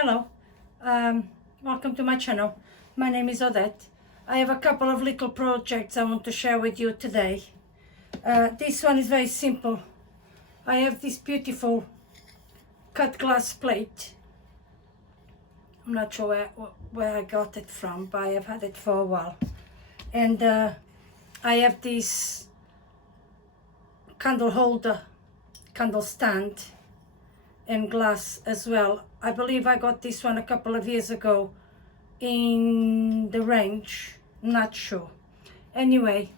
Hello, welcome to my channel. My name is Odette. I have a couple of little projects I want to share with you today. This one is very simple. I have this beautiful cut glass plate. I'm not sure where I got it from, but I have had it for a while. And I have this candle holder, candle stand, and glass as well. I believe I got this one a couple of years ago in the range, not sure. Anyway,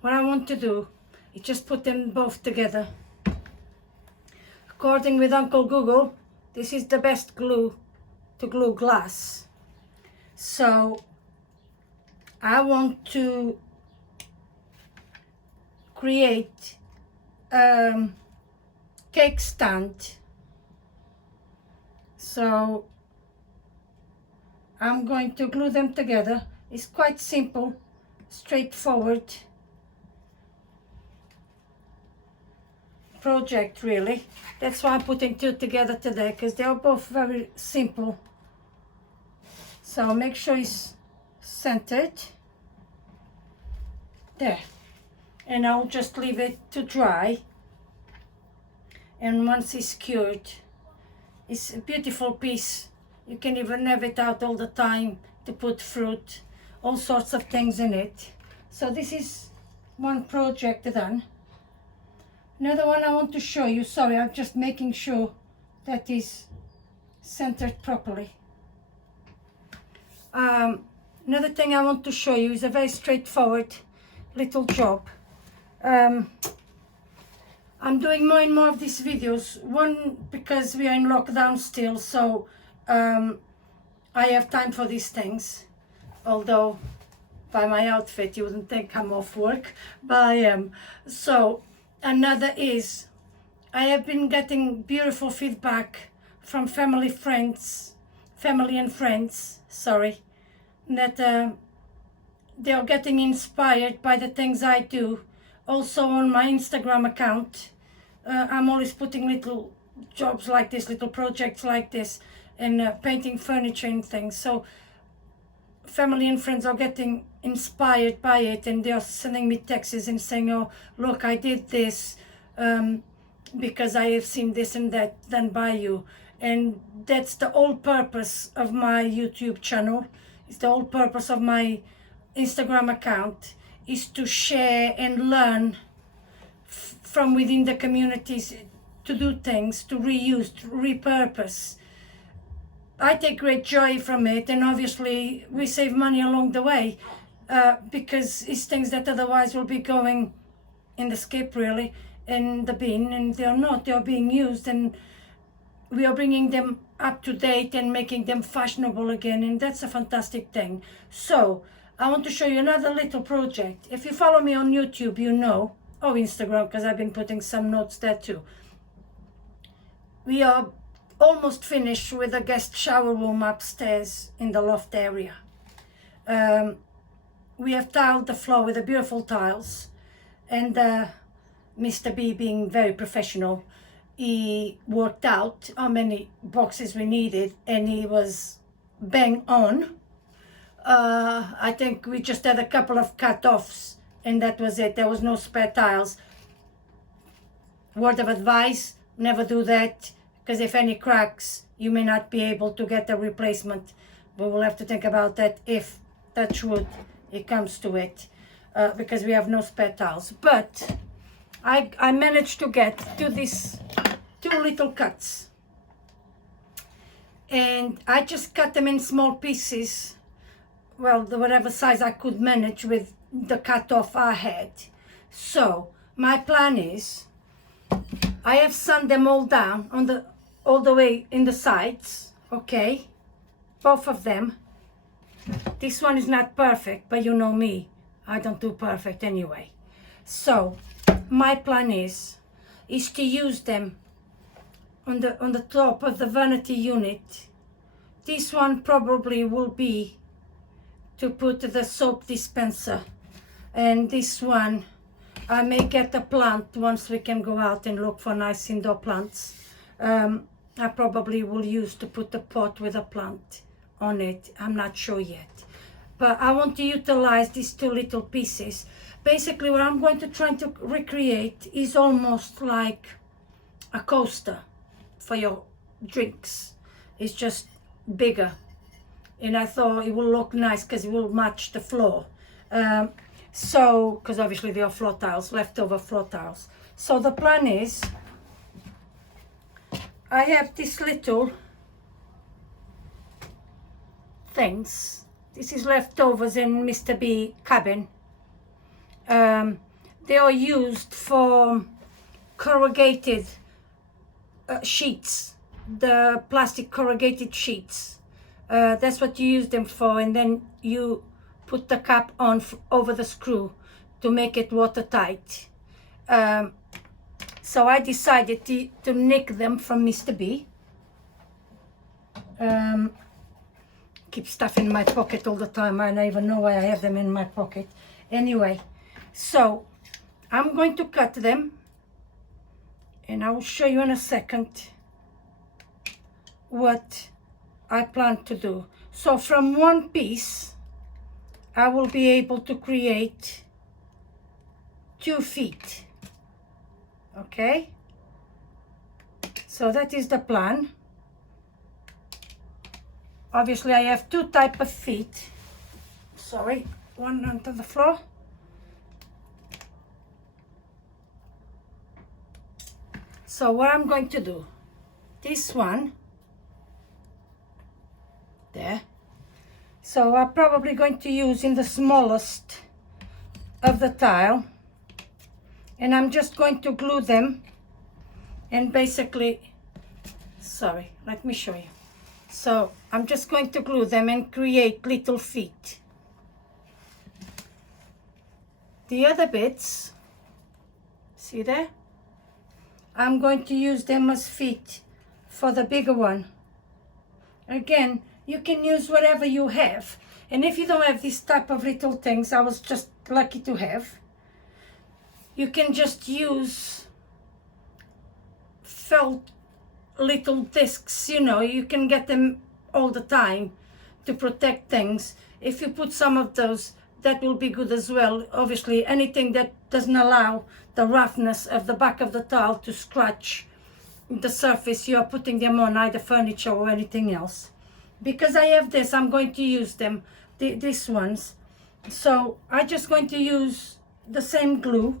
what I want to do is just put them both together. According with Uncle Google, this is the best glue to glue glass. So I want to create a cake stand. So I'm going to glue them together. It's quite simple, straightforward project really. That's why I'm putting two together today, because they are both very simple. So make sure it's centered. There. And I'll just leave it to dry. And once it's cured, it's a beautiful piece. You can even have it out all the time to put fruit, all sorts of things in it. So this is one project done. Another one I want to show you, sorry, I'm just making sure that is centered properly. Another thing I want to show you is a very straightforward little job. I'm doing more and more of these videos. One, because we are in lockdown still, so I have time for these things. Although by my outfit you wouldn't think I'm off work, but I am. So another is, I have been getting beautiful feedback from family and friends, sorry, that they are getting inspired by the things I do. Also on my Instagram account, I'm always putting little jobs like this, little projects like this, and painting furniture and things. So family and friends are getting inspired by it, and they are sending me texts and saying, oh, look, I did this because I have seen this and that done by you. And that's the whole purpose of my YouTube channel. It's the whole purpose of my Instagram account, is to share and learn from within the communities, to do things, to reuse, to repurpose. I take great joy from it, and obviously we save money along the way, because it's things that otherwise will be going in the skip really, in the bin, and they are not, they are being used, and we are bringing them up to date and making them fashionable again, and that's a fantastic thing. So I want to show you another little project. If you follow me on YouTube, you know, or Instagram, because I've been putting some notes there too. We are almost finished with a guest shower room upstairs in the loft area. We have tiled the floor with the beautiful tiles, and Mr. B, being very professional, he worked out how many boxes we needed, and he was bang on. I think we just had a couple of cut-offs, and that was it. There was no spare tiles. Word of advice, never do that, because if any cracks, you may not be able to get a replacement. But we'll have to think about that if, touch wood, it comes to it, because we have no spare tiles. But I managed to get to these two little cuts, and I just cut them in small pieces, well, whatever size I could manage with the cut off I had. So my plan is, I have sanded them all down on all the way in the sides, okay, both of them. This one is not perfect, but you know me, I don't do perfect anyway. So my plan is to use them on the top of the vanity unit. This one probably will be to put the soap dispenser, and this one I may get a plant once we can go out and look for nice indoor plants. I probably will use to put a pot with a plant on it. I'm not sure yet. But I want to utilize these two little pieces. Basically, what I'm going to try to recreate is almost like a coaster for your drinks. It's just bigger. And I thought it will look nice because it will match the floor. So, because obviously they are floor tiles, leftover floor tiles. So the plan is, I have these little things. This is leftovers in Mr. B cabin. They are used for corrugated sheets, the plastic corrugated sheets. That's what you use them for, and then you put the cap on over the screw to make it watertight. So I decided to nick them from Mr. B. Keep stuff in my pocket all the time. I don't even know why I have them in my pocket. Anyway, so I'm going to cut them, and I will show you in a second what I plan to do. So from one piece, I will be able to create 2 feet. Okay? So that is the plan. Obviously, I have 2 types of feet. Sorry, one onto the floor. So what I'm going to do, this one, there. So I'm probably going to use in the smallest of the tile. And I'm just going to glue them and basically, sorry, let me show you. So I'm just going to glue them and create little feet. The other bits, see there? I'm going to use them as feet for the bigger one. Again, you can use whatever you have. And if you don't have this type of little things, I was just lucky to have, you can just use felt little discs, you know, you can get them all the time to protect things. If you put some of those, that will be good as well. Obviously, anything that doesn't allow the roughness of the back of the tile to scratch the surface, you are putting them on, either furniture or anything else. Because I have this, I'm going to use them, these ones. So I'm just going to use the same glue,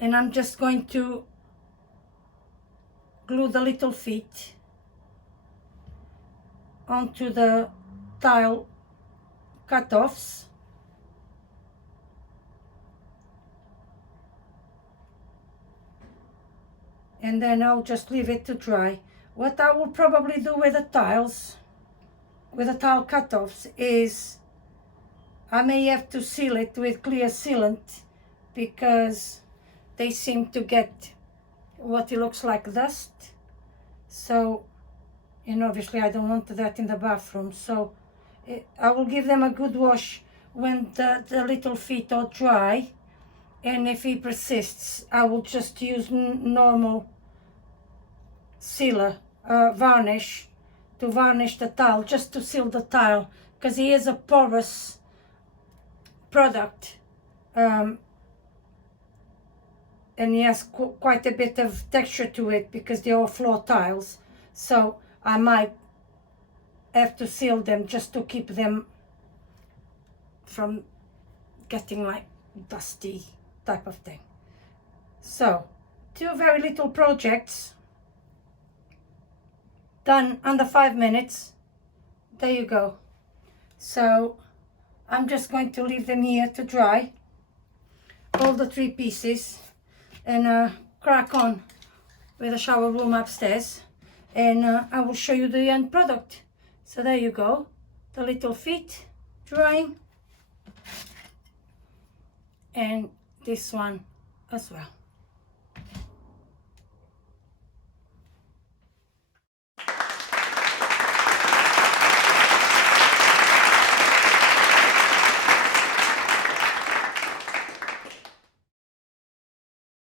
and I'm just going to glue the little feet onto the tile cut-offs. And then I'll just leave it to dry. What I will probably do with the tiles, with the tile cut-offs, is I may have to seal it with clear sealant because they seem to get what it looks like dust. So, and obviously I don't want that in the bathroom. So I will give them a good wash when the little feet are dry. And if it persists, I will just use normal sealer, varnish, to varnish the tile, just to seal the tile, because it is a porous product, and it has quite a bit of texture to it because they are floor tiles. So I might have to seal them just to keep them from getting like dusty type of thing. So 2 very little projects done under 5 minutes. There you go. So I'm just going to leave them here to dry, all the 3 pieces, and crack on with the shower room upstairs, and I will show you the end product. So there you go, the little feet drying, and this one as well.